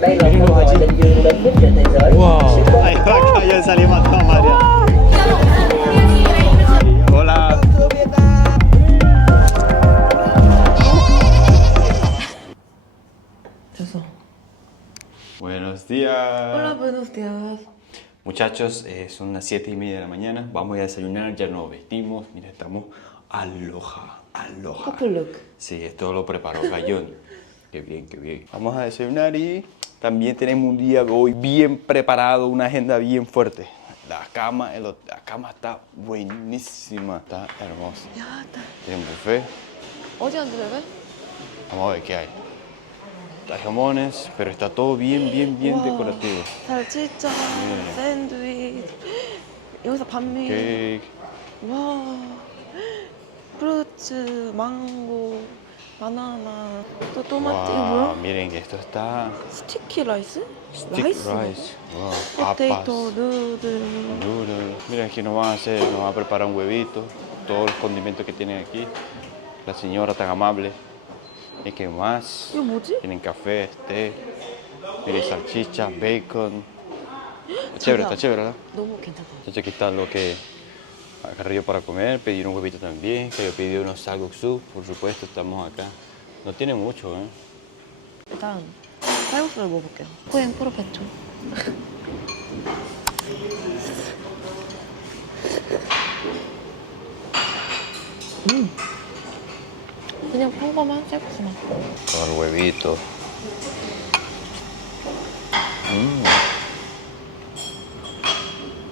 Miren los allí. Wow. Ahí va, acá ya salimos a María. Hola. 됐어. Buenos días. Hola, buenos días. Muchachos, son las 7:30 de la mañana. Vamos a desayunar, ya nos vestimos. Mira, estamos aloha. Couple look. Sí, esto lo preparó Gallón. Qué bien, qué bien. Vamos a desayunar y también tenemos un día de hoy bien preparado, una agenda bien fuerte. La cama está buenísima, está hermosa. 야, Tienen buffet. 어디 앉으려면? Vamos a ver qué hay. Hay jamones, pero está todo bien decorativo. 살치cha, 샌드위치. 여기서 반미. Cake. 와. 프루츠, 망고, 바나나. 또 토마토. 이거 Wow, 뭐야? miren que esto está 스티키 라이스? stick 라이스. rice. Wow, papas. 포테이토, 누들. Noodles. Miren, aquí nos va a preparar un huevito, todos los condimentos que tienen aquí. La señora tan amable. ¿Y qué más? 이거 뭐지? Tienen café, té, miren, salchicha, bacon. Está chévere, ¿verdad? 너무 괜찮다. Entonces aquí está lo que agarré yo para comer, pedí un huevito también, que yo pedí unos salguksu, por supuesto, estamos acá. No tiene mucho, ¿eh? 일단 쌀국수를 먹어볼게요. 포행 프로페초. 그냥 평범한 쌀국수 맛. Con el huevito.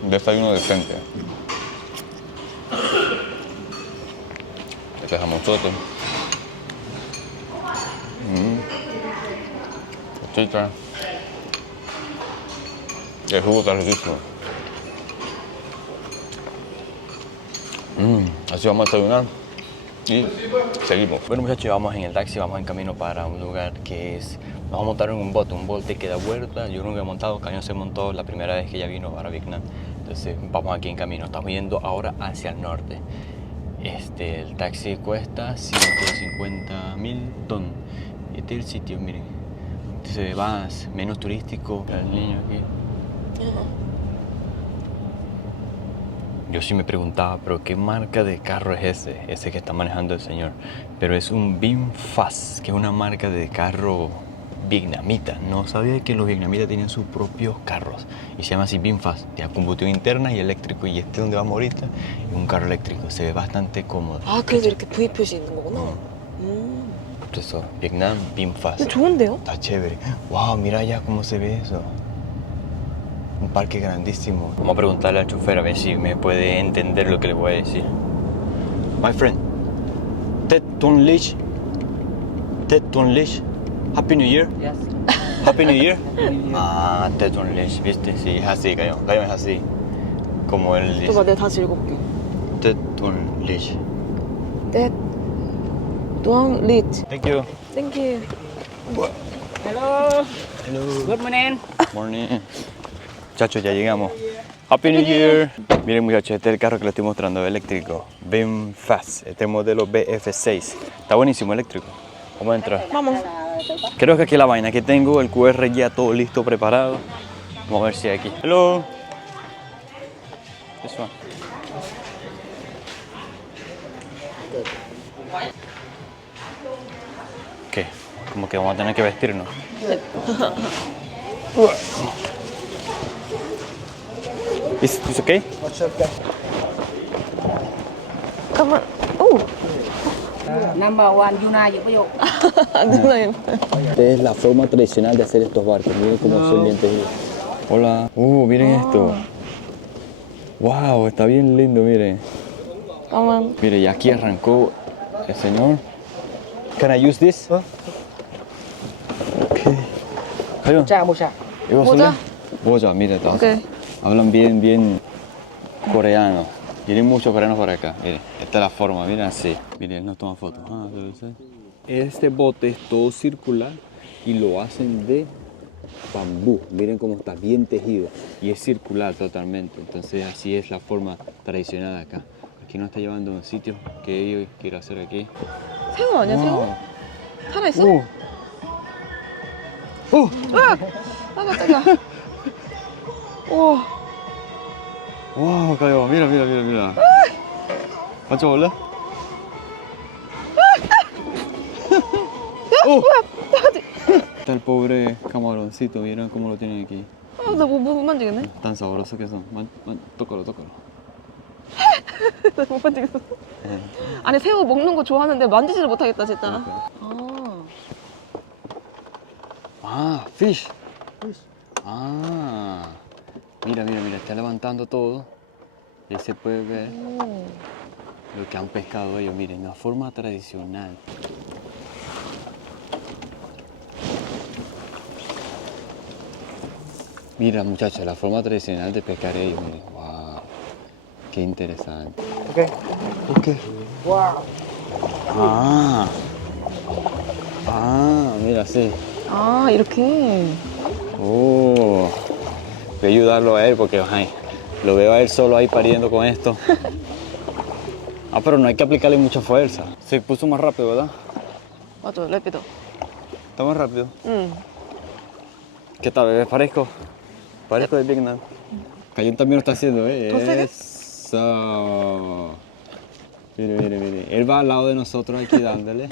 Desayuno decente. Este jamonzote. Salchicha. El jugo está riquísimo. Así vamos a desayunar y seguimos. Bueno, muchachos, vamos en el taxi, vamos en camino para un lugar que es... Nos vamos a montar en un bote que da vuelta. Yo nunca he montado, Cañón se montó la primera vez que ella vino para Vietnam. Entonces vamos aquí en camino, estamos yendo ahora hacia el norte. El taxi cuesta 150.000 dong. Este es el sitio, miren. Entonces vas menos turístico. El niño aquí. Yo sí me preguntaba, pero ¿qué marca de carro es ese que está manejando el señor? Pero es un VinFast, que es una marca de carro vietnamita. No sabía que los vietnamitas tenían sus propios carros y se llama así VinFast, de combustión interna y eléctrico. Y este donde vamos ahorita es un carro eléctrico, se ve bastante cómodo. 아, 그래서 이렇게 V 표시 있는 거구나. Eso, Vietnam VinFast. 근데 좋은데요? Está chévere. Wow, mira ya cómo se ve eso. Un parque grandísimo. Vamos a preguntarle al chofer a ver si me puede entender lo que le voy a decir. My friend, Tet Ton Lich. Happy New Year. Yes. Happy New Year. Ah, Tet Ton Lich, ¿viste? Sí, es así, Cayo. Cayo es así. Como él dice. 잠깐만, 내가 다시 읽어볼게. Tet Ton Lich. 네. 도항 리치. Thank you. 땡큐. Hello. Hello. Good morning. Morning. Muchachos, ya llegamos. Happy New Year. Miren, muchachos, este es el carro que les estoy mostrando, eléctrico. VinFast, este modelo BF6. Está buenísimo, eléctrico. Vamos a entrar. Vamos. Creo que aquí es la vaina. Aquí tengo el QR ya todo listo, preparado. Vamos a ver si hay aquí. Hello. This one. ¿Qué? Como que vamos a tener que vestirnos. Is this okay? 잠깐만. 오. Number one, Yuna, you will. 누나님. Esta es la forma tradicional de hacer estos barcos. Miren cómo son bien tejidos. Hola. Miren esto. Wow, está bien lindo, miren. 잠깐만. Mire, y aquí arrancó el señor. Can I use this? Okay. Cayo, Cha, mucha. ¿iba 모자? Moja, mire, todos. Ok. Hablan bien coreano. Vienen muchos coreanos por acá. Miren, esta es la forma, miren así. Miren, nos toman fotos. Debe ser. Este bote es todo circular y lo hacen de bambú. Miren cómo está bien tejido y es circular totalmente. Entonces así es la forma tradicional de acá. Aquí nos está llevando a un sitio que yo quiero hacer aquí. 새우 아니야, 새우? 살아있어? 아 깜짝이야. 우와. ¡Wow! Cayó, mira, mira, mira, mira. ¿Cuánto bola? ¡Oh! Está el pobre camaroncito, miren cómo lo tienen aquí. 아, 나못 만지겠네. Tan sabrosos que son. Tócalo, tócalo. 나 못 만지겠어. 아니 새우 먹는 거 좋아하는데 만지지를 못하겠다 진짜. 아. Ah, fish. Ah. Mira, mira, mira, está levantando todo. Y ahí se puede ver lo que han pescado ellos. Miren, de una forma tradicional. Mira, muchachos, la forma tradicional de pescar ellos. Miren, wow. Qué interesante. Ok. Ok. Wow. Ah. Ah, mira, sí. 아 이렇게. Oh. Voy a ayudarlo a él porque ay, lo veo a él solo ahí pariendo con esto. Ah, pero no hay que aplicarle mucha fuerza. Se puso más rápido, ¿verdad? 맞아, 래피도. Está más rápido. 응. ¿Qué tal, bebé? Parezco de Vietnam. Cayón también lo está haciendo, ¿eh? ¿Tú sigues? Eso. Mire, mire, mire. Él va al lado de nosotros aquí dándole.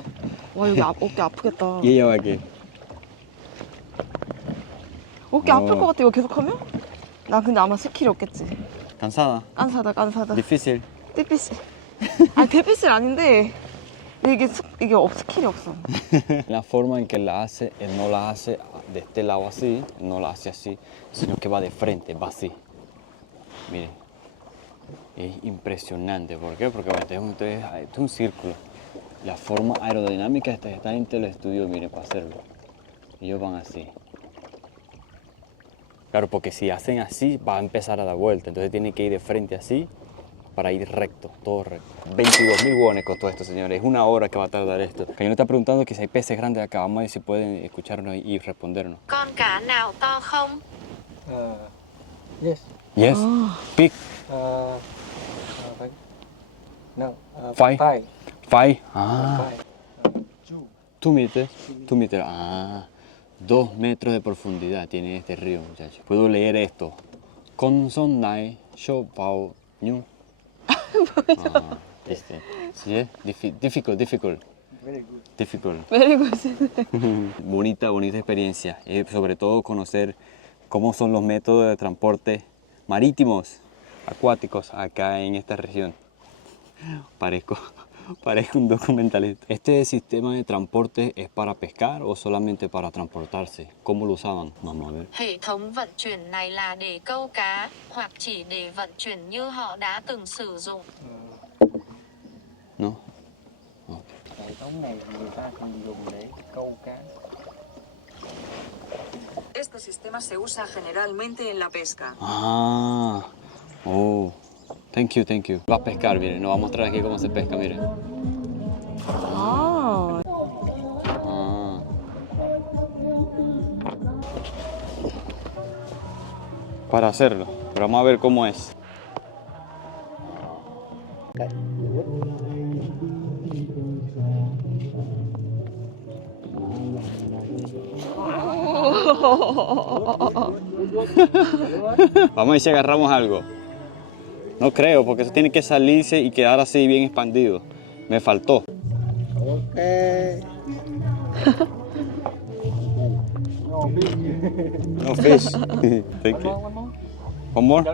와 여기 어깨 아프겠다. Y ella va aquí. 어깨 아플 것 같아 이거 계속하면? 나 근데 아마 스킬이 없겠지. ¿Cansada? 깐사다 깐사다. Difícil. 띠피실. 아니 대피실 아닌데 이게 스킬이 없어. La forma en que la hace, él no la hace de este lado así, no la hace así, sino que va de frente, va así. Miren, es impresionante. ¿Por qué? Porque bueno, esto es un círculo. La forma aerodinámica esta gente lo estudió, miren, para hacerlo. Ellos van así. Claro, porque si hacen así, va a empezar a dar vuelta. Entonces tienen que ir de frente así para ir recto, todo recto. 22.000 wones costó esto, señores. Es una hora que va a tardar esto. Cañón está preguntando que si hay peces grandes acá. Vamos a ver si pueden escucharnos y respondernos. Con cá nào to không? Yes. Yes. Big. No. Five. Five. Five. Ah. Five. 2 metros. 2 metros. Ah. 2 metros de profundidad tiene este río, muchachos. Puedo leer esto. Con son nai sho pao ñu. Ah, este. Sí, es difficult. Very good. Difficult. Very good. Bonita experiencia. Sobre todo conocer cómo son los métodos de transporte marítimos, acuáticos acá en esta región. Parezco un documentalista. ¿Este sistema de transporte es para pescar o solamente para transportarse? ¿Cómo lo usaban? Vamos a ver. Hệ thống vận chuyển này là để câu cá hoặc chỉ để vận chuyển như họ đã từng sử dụng. ¿No? Hệ thống này người ta thường dùng để câu cá. Este sistema se usa generalmente en la pesca. Ah, oh, thank you. Va a pescar, miren, nos va a mostrar aquí cómo se pesca, miren. 아. Ah. Para hacerlo, pero vamos a ver cómo es. Vamos a ver si agarramos algo. No creo, porque eso tiene que salirse y quedar así bien expandido. Me faltó. Ok. No fish. Thank you. One more.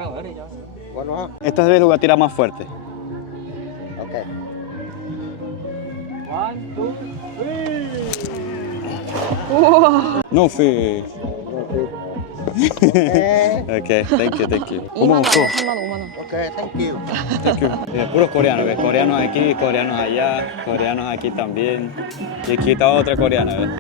One more. Esta vez lo voy a tirar más fuerte. Ok. 1, 2, 3. No fish. Okay, thank you. 2만 원, 없어? 3만 원, 5만 원. Ok, thank you. Thank you. Puros coreanos, ¿ves? Coreanos aquí, coreanos allá, coreanos aquí también. Y aquí está otra coreana, ¿ves?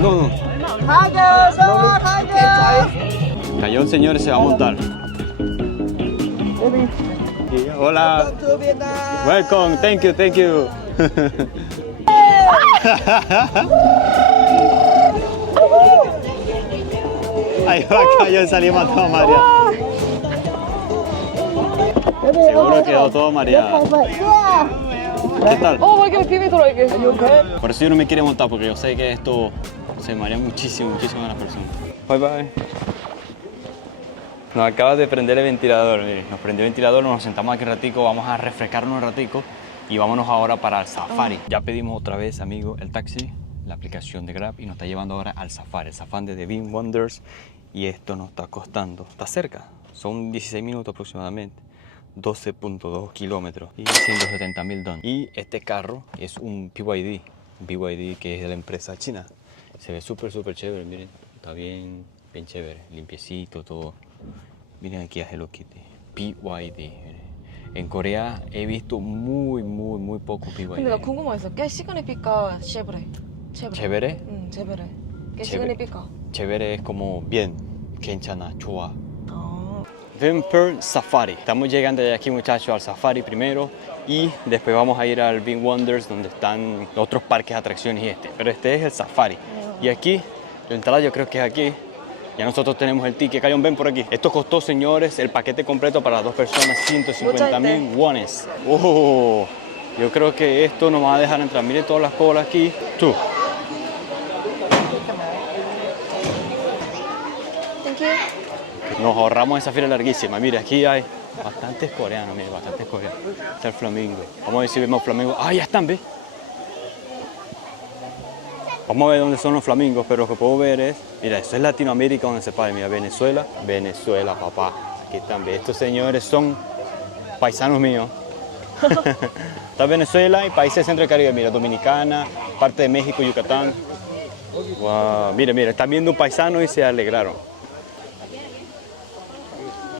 No. Cayón, señores, se va a montar. Hola. Welcome, thank you. Ahí va Cayón, salimos a toda María. Seguro quedó todo mareado. ¿Qué tal? 이렇게 비비 돌아 이게. Por eso yo no me quiero montar, porque yo sé que esto se marea muchísimo, muchísimo a las personas. Bye bye. Nos acaba de prender el ventilador, miren. Nos prendió el ventilador, nos sentamos aquí un ratico, vamos a refrescarnos un ratico y vámonos ahora para el safari. Ya pedimos otra vez, amigo, el taxi, la aplicación de Grab, y nos está llevando ahora al safari, el safari de Bean Wonders, y esto nos está costando, está cerca, son 16 minutos aproximadamente. 12.2 kilómetros y 170.000 dólares. Y este carro es un BYD que es de la empresa china. Se ve súper chévere, miren, está bien chévere, limpiecito todo. Miren aquí a Hello Kitty, BYD. miren. En Corea he visto muy pocos BYD. 근데 나 궁금한 거 있어. 꽤 시간이 삐까 쉐브레. ¿Chévere? 응, 쉐브레. 꽤 Chévere. 시간이 삐까. Chévere es como bien, 괜찮아, 좋아. 아. Vimpur Safari. Estamos llegando de aquí, muchachos, al Safari primero y después vamos a ir al Bean Wonders, donde están los otros parques de atracciones y este. Pero este es el Safari. Y aquí, la entrada yo creo que es aquí. Ya nosotros tenemos el ticket. Cayón, ven por aquí. Esto costó, señores, el paquete completo para las dos personas, 150.000 wones. Yo creo que esto nos va a dejar entrar. Miren todas las colas aquí. Tú. Thank you. Nos ahorramos esa fila larguísima. Mira, aquí hay bastantes coreanos, mira, bastantes coreanos. Está el flamingo. Vamos a ver si vemos flamingos. Ah, ya están, ¿ves? Vamos a ver dónde son los flamingos, pero lo que puedo ver es... Mira, eso es Latinoamérica donde se para. Mira, Venezuela. Venezuela, papá. Aquí están, ¿ves? Estos señores son paisanos míos. Está Venezuela y países del centro del Caribe. Mira, Dominicana, parte de México, Yucatán. Wow. Mira, están viendo un paisano y se alegraron.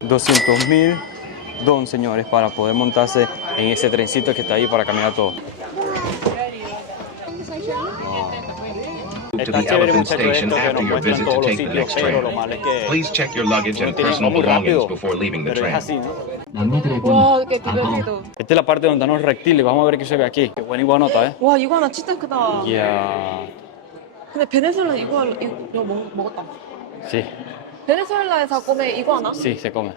200.000 don, señores, para poder montarse en ese trencito que está ahí para caminar todo. To the elephant station after your visit to take the next train. Please check your luggage and personal belongings before leaving the Pero es train. así, ¿no? 와, 꽤 divertido. Esta es la parte donde están los reptiles. Vamos a ver qué se ve aquí. Qué buena iguanota, ¿eh? 와, 이거 하나 진짜 크다. Yeah. 근데 베네수엘라 이거 먹었다. Sí, 베네수엘라에서 come 이거 하나? sí, se come.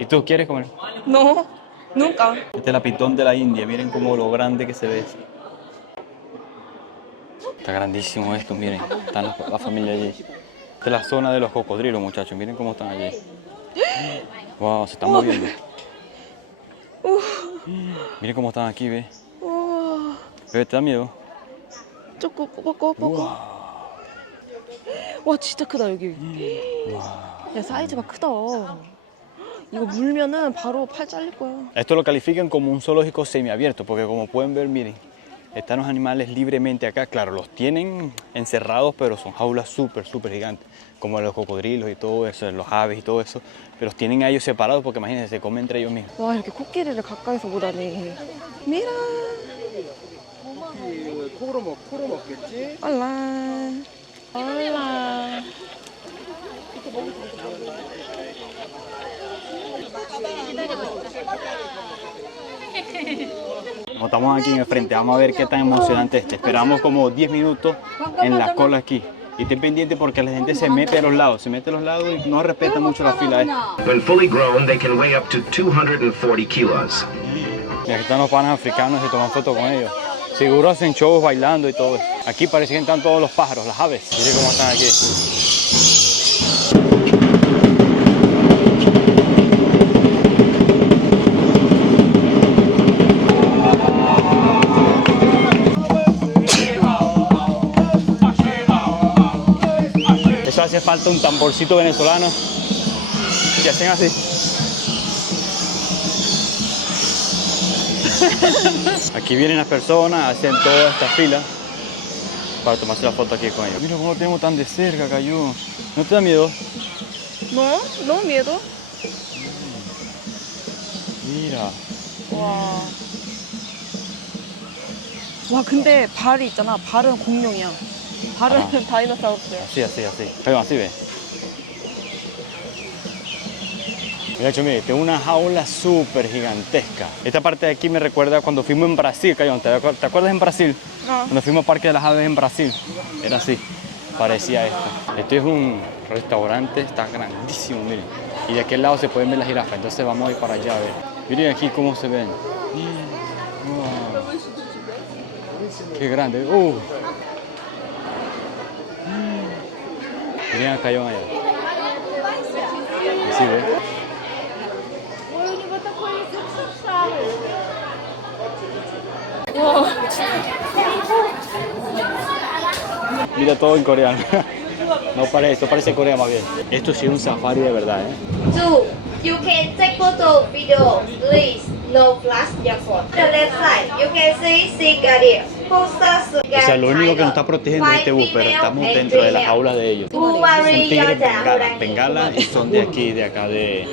¿Y tú quieres comer? No, nunca. Este es la pitón de la India. Miren cómo lo grande que se ve. Está grandísimo esto, miren. Está la familia allí. Esta es la zona de los cocodrilos, muchachos. Miren cómo están allí. Wow, se están moviendo. Miren cómo están aquí, ¿ves? 우와, ¿Ves? ¿Te da miedo? 조금 뽀뽀. 와, 진짜 크다 여기. 야, 사이즈가 크다. 이거 물면은 바로 팔 잘릴 거야. Esto lo califican como un zoológico semiabierto, porque como pueden ver, miren, están los animales libremente acá. Claro, los tienen encerrados, pero son jaulas súper gigantes, como los cocodrilos y todo eso, los aves y todo eso. Pero los tienen a ellos separados porque imagínense, se comen entre ellos mismos. 와, 이렇게 코끼리를 가까이서 보다니. 미라. 코로 먹겠지? 알라. Como estamos aquí en el frente, vamos a ver qué tan emocionante es este. Esperamos como 10 minutos en la cola aquí. Y estén pendientes porque la gente se mete a los lados, y no respeta mucho la fila. When fully grown, they can weigh up to 240 kilos. Y aquí están los panas africanos y toman fotos con ellos. Seguro hacen shows bailando y todo eso. Aquí parece que están todos los pájaros, las aves. Miren cómo están aquí. Eso hace falta un tamborcito venezolano que hacen así. Aquí vienen las personas, hacen toda esta fila para tomarse la foto aquí con ellos. Mira cómo lo tenemos tan de cerca, Cayú. ¿No te da miedo? 뭐? 너무 miedo. Mira. 와. 와, 근데 발이 있잖아. 발은 공룡이야. 발은 다이노사우루스야. Así. Cayú, así ve. Mira, mire, tengo una jaula súper gigantesca. Esta parte de aquí me recuerda cuando fuimos en Brasil, Cayón. ¿Te acuerdas en Brasil? No. Cuando fuimos al Parque de las Aves en Brasil. Era así, parecía esto. Esto es un restaurante, está grandísimo, miren. Y de aquel lado se pueden ver las jirafas, entonces vamos a ir para allá a ver. Miren aquí cómo se ven. Wow. Qué grande. Miren al cayón allá. ¿Sí ves? Mira todo en coreano. No parece, esto parece Corea más bien. Esto sí es un safari de verdad, ¿eh? Two, you can take photo, video, please. No flash your phone. The left side, you can see Sea Guardian. O sea, lo único que nos está protegiendo es este bus, pero estamos dentro de las jaulas de ellos. Son tigres bengala y son de aquí, de acá, de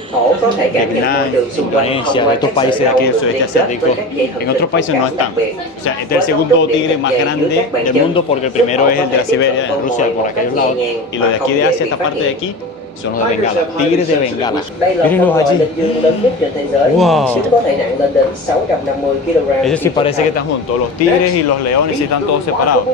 Vietnam, Indonesia, de estos países de aquí del sudeste asiático. En otros países no están. O sea, este es el segundo tigre más grande del mundo porque el primero es el de la Siberia, de Rusia, por aquellos lados. Y los de aquí de Asia, esta parte de aquí, son los de Bengala, tigres de Bengala. Mírenlos allí. Wow. Ellos sí parece que están juntos. Los tigres y los leones sí están todos separados.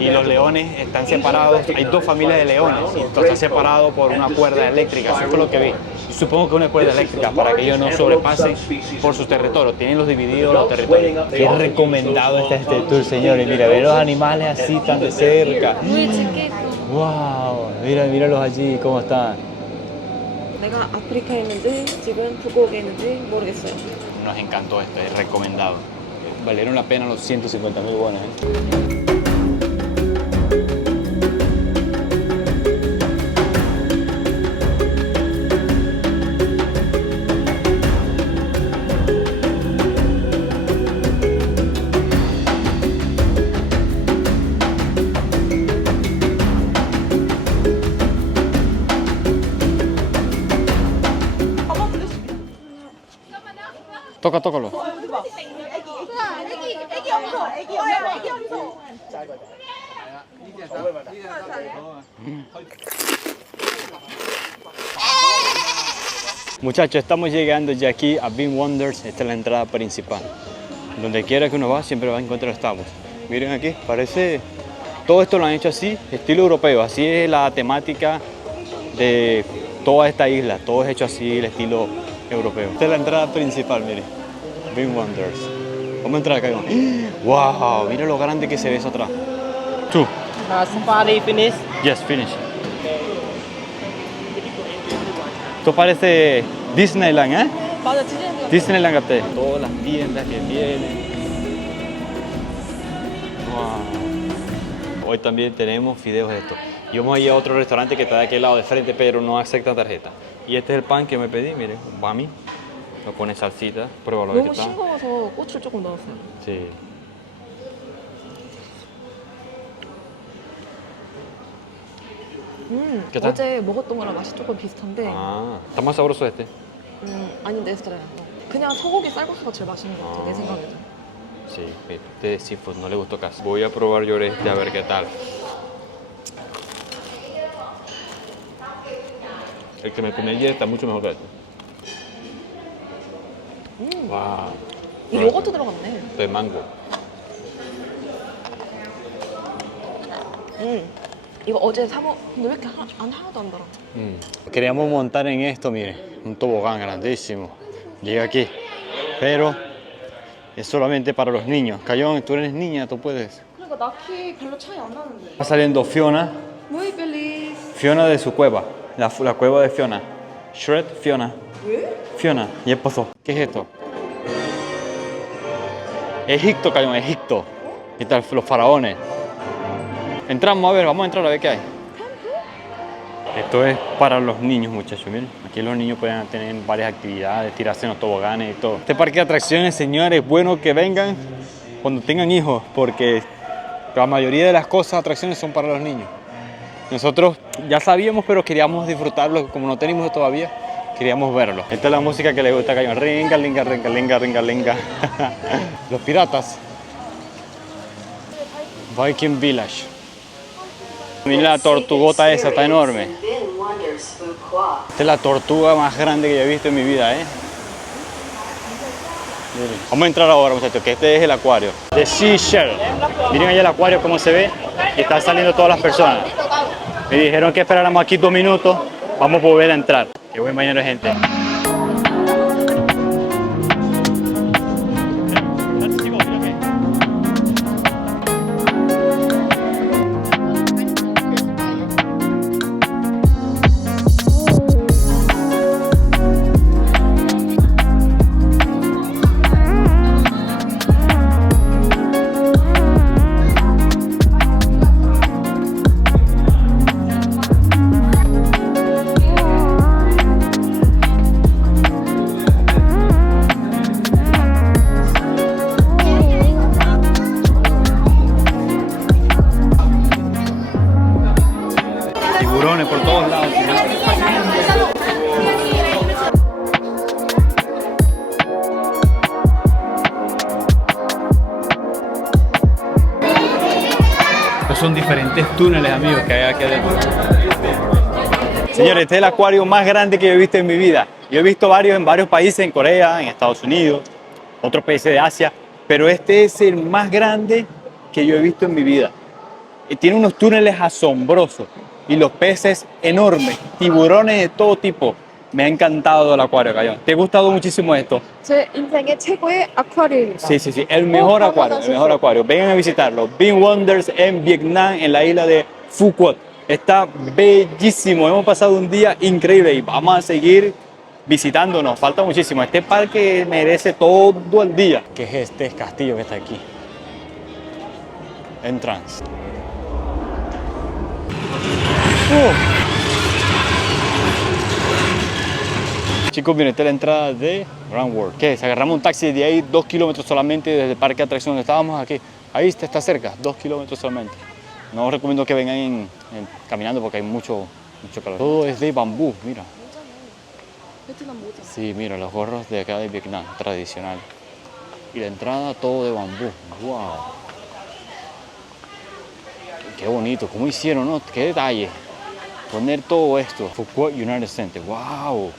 Y los leones están separados. Hay dos familias de leones y están separados por una cuerda eléctrica. Eso fue lo que vi. Supongo que una cuerda eléctrica para que ellos no sobrepasen por sus territorios. Tienen los divididos los territorios. Qué recomendado está este tour, señores. Mira, ver los animales así tan de cerca. Muy chiquito. ¡Wow! Míralos allí, cómo están. 내가 아프리카에 있는지 지금 북극에 있는지 모르겠어요. Nos encantó esto, es recomendado. Valieron la pena los 150.000 wones, tócalo. Muchachos, estamos llegando ya aquí a Beam Wonders. Esta es la entrada principal. Donde quiera que uno va, siempre va a encontrar Starbucks. Miren aquí, parece... Todo esto lo han hecho así, estilo europeo. Así es la temática de toda esta isla. Todo es hecho así, el estilo europeo. Esta es la entrada principal, miren. Beam Wonders. Vamos a entrar acá. ¡Wow! Mira lo grande que se ve eso atrás. Tú. Safari finish. Yes, finish. Esto parece Disneyland, ¿eh? 맞아, 디즈니랜드. Disneyland 같아. Todas las tiendas que vienen. Wow. Hoy también tenemos fideos de estos. Y vamos a ir a otro restaurante que está de aquel lado de frente, pero no acepta tarjeta. Y este es el pan que me pedí, miren, un bami. Lo pone salsita, pruébalo a ver qué 너무 tal. 싱거워서 고추를 조금 넣었어요. Sí. ¿Qué tal? 어제 먹었던 거랑 맛이 조금 비슷한데 Ah, está más sabroso este. 아닌데 에스트라랑 그냥 소고기 쌀국수가 제일 맛있는 것 같아 내 생각에는. Sí, este de seafood no le gustó casi. Voy a probar yo este a ver qué tal. El que me comí ayer está mucho mejor que este. Wow. 이 요거트 들어갔네. De mango. 이거 어제 사 먹. 근데 왜 이렇게 하나도 안 달아? Queríamos montar en esto, miren, un tobogán grandísimo. Llega aquí, pero es solamente para los niños. Cayón, tú eres niña, tú puedes. 그러니까 나 키 별로 차이 안 나는데. Va saliendo Fiona. Muy feliz. Fiona de su cueva, la cueva de Fiona. Shred Fiona. Fiona, ¿qué pasó? ¿Qué es esto? Egipto, Cayón, Egipto. ¿Qué tal? Los faraones. Entramos a ver, vamos a entrar a ver qué hay. Esto es para los niños, muchachos, miren. Aquí los niños pueden tener varias actividades, tirarse en los toboganes y todo. Este parque de atracciones, señores, es bueno que vengan cuando tengan hijos, porque la mayoría de las cosas, atracciones son para los niños. Nosotros ya sabíamos, pero queríamos disfrutarlo, como no tenemos todavía, queríamos verlo. Esta es la música que le gusta a Cayón. Ringa, linga, ringa, linga, ringa, linga. Los piratas. Viking Village. Mira la tortugota esa, está enorme. Esta es la tortuga más grande que yo he visto en mi vida, ¿eh? Miren. Vamos a entrar ahora, muchachos, que este es el acuario. The Seashell. Miren allá el acuario cómo se ve. Y están saliendo todas las personas. Me dijeron que esperáramos aquí 2 minutos. Vamos a volver a entrar. Qué buen bañero de gente. tiburones por todos lados. Estos son diferentes túneles, amigos, que hay aquí adentro. Señores, este es el acuario más grande que yo he visto en mi vida. Yo he visto varios en varios países, en Corea, en Estados Unidos, otros países de Asia, pero este es el más grande que yo he visto en mi vida. Tiene unos túneles asombrosos y los peces enormes, tiburones de todo tipo. Me ha encantado el acuario, Cayón. ¿Te ha gustado muchísimo esto? 제 인생의 최고의 아쿠아리움입니다. Sí, sí, sí, el mejor acuario, el mejor acuario. Vengan a visitarlo. Bean Wonders en Vietnam, en la isla de Phu Quoc. Está bellísimo, hemos pasado un día increíble y vamos a seguir visitándonos. Falta muchísimo. Este parque merece todo el día. ¿Qué es este castillo que está aquí? Entrance. Chicos, miren, esta es la entrada de Grand World. ¿Qué es? Agarramos un taxi de ahí 2 kilómetros solamente desde el parque de atracción donde estábamos aquí. Ahí está cerca, 2 kilómetros solamente. No os recomiendo que vengan caminando porque hay mucho calor. Todo es de bambú, mira. Sí, mira, los gorros de acá de Vietnam, tradicional. Y la entrada todo de bambú. ¡Wow! Qué bonito, ¿cómo hicieron, no? Qué detalle. Poner todo esto. Phu Quoc United Center. ¡Wow!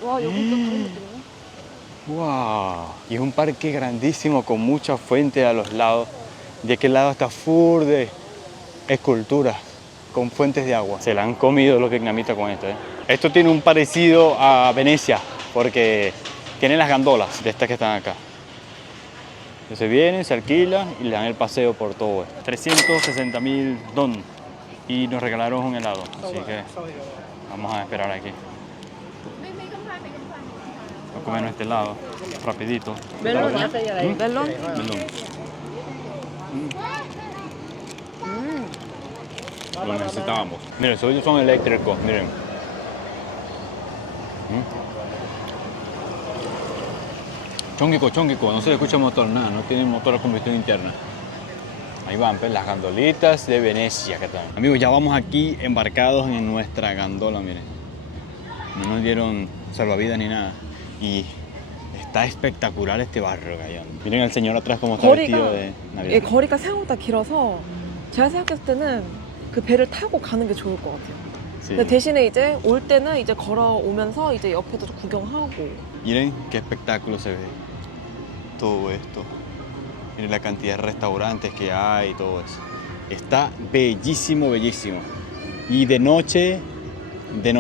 ¡Wow! Y es un parque grandísimo con muchas fuentes a los lados. De aquel lado está full de esculturas con fuentes de agua. Se la han comido los vietnamitas con esto, ¿eh? Esto tiene un parecido a Venecia porque tiene las gandolas de estas que están acá. Entonces vienen, se alquilan y le dan el paseo por todo esto. 360.000 dong y nos regalaron un helado. Así que vamos a esperar aquí. Vamos a comer este helado rapidito. 멜론이야? 멜론? Melón. Lo necesitábamos. Miren, esos son eléctricos, miren. Chonguico, no se le escucha motor, nada, no tiene motor de combustión interna. Ahí van, pues, las gandolitas de Venecia que están. Amigos, ya vamos aquí embarcados en nuestra gandola, miren. No nos dieron salvavidas ni nada. Y está espectacular este barrio, Cayón. Miren al señor atrás como está vestido de Navidad. 거리가 생각보다 길어서 제가 생각했을 때는 그 배를 타고 가는 게 좋을 것 같아요. Sí. 근데 대신에 이제 올 때는 이제 걸어오면서 이제 옆에도 구경하고. Miren qué espectáculo se ve todo esto. Miren la cantidad de restaurantes que hay y todo eso. Está bellísimo, bellísimo. Y de noche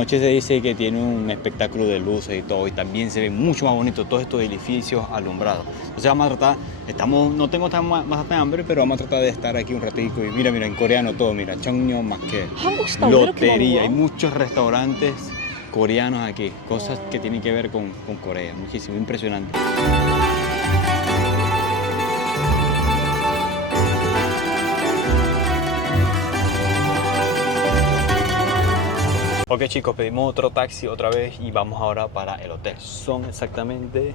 se dice que tiene un espectáculo de luces y todo. Y también se ve mucho más bonito todos estos edificios alumbrados. Entonces vamos a tratar, no tengo bastante hambre, pero vamos a tratar de estar aquí un ratico. Y mira, en coreano todo, mira, Chongmyo Market. 한국 식당 왜 이렇게 Lotería, hay 많아? muchos restaurantes coreanos aquí, cosas que tienen que ver con Corea, muchísimo, impresionante. Ok chicos, pedimos otro taxi otra vez y vamos ahora para el hotel. Son exactamente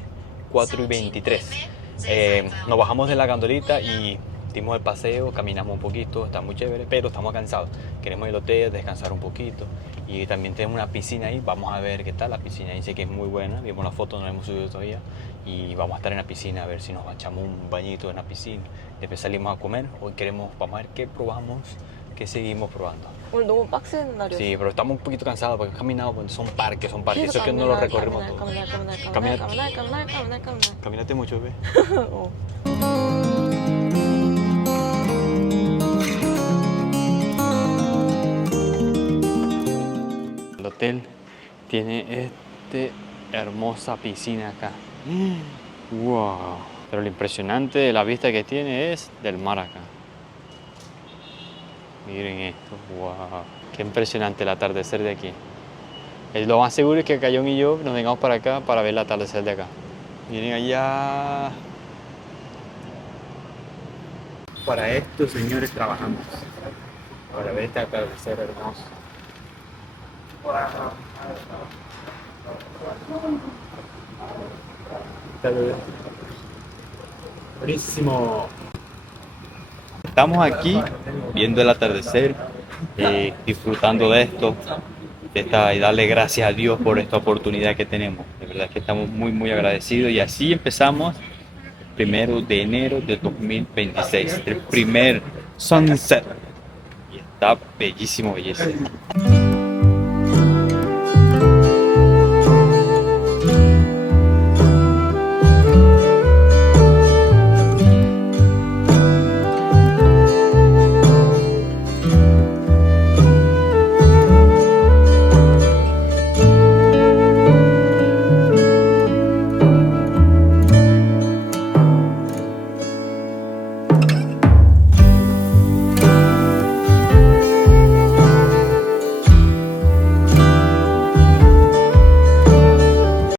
4:23. Nos bajamos de la gondolita y dimos el paseo, caminamos un poquito, está muy chévere, pero estamos cansados. Queremos ir al hotel, descansar un poquito y también tenemos una piscina ahí. Vamos a ver qué tal la piscina, dice que es muy buena. Vimos la foto, no la hemos subido todavía y vamos a estar en la piscina a ver si nos echamos un bañito en la piscina. Después salimos a comer. Hoy vamos a ver qué probamos, qué seguimos probando. 오늘 너무 빡센 날이었어. Sí, pero estamos un poquito cansados porque hemos caminado, pues, son parques, eso es que no lo recorrimos todo. Caminaste mucho, ¿ves? El hotel tiene hermosa piscina acá. Wow. Pero lo impresionante de la vista que tiene es del mar acá. Miren esto, wow. Qué impresionante el atardecer de aquí. Lo más seguro es que Cayón y yo nos vengamos para acá para ver el atardecer de acá. Miren allá. Para esto, señores, trabajamos. Para ver este atardecer hermoso. Buenísimo. Estamos aquí viendo el atardecer, disfrutando de esto. y darle gracias a Dios por esta oportunidad que tenemos. De verdad que estamos muy agradecidos y así empezamos el 1 de enero de 2026, el primer sunset. Y está bellísimo.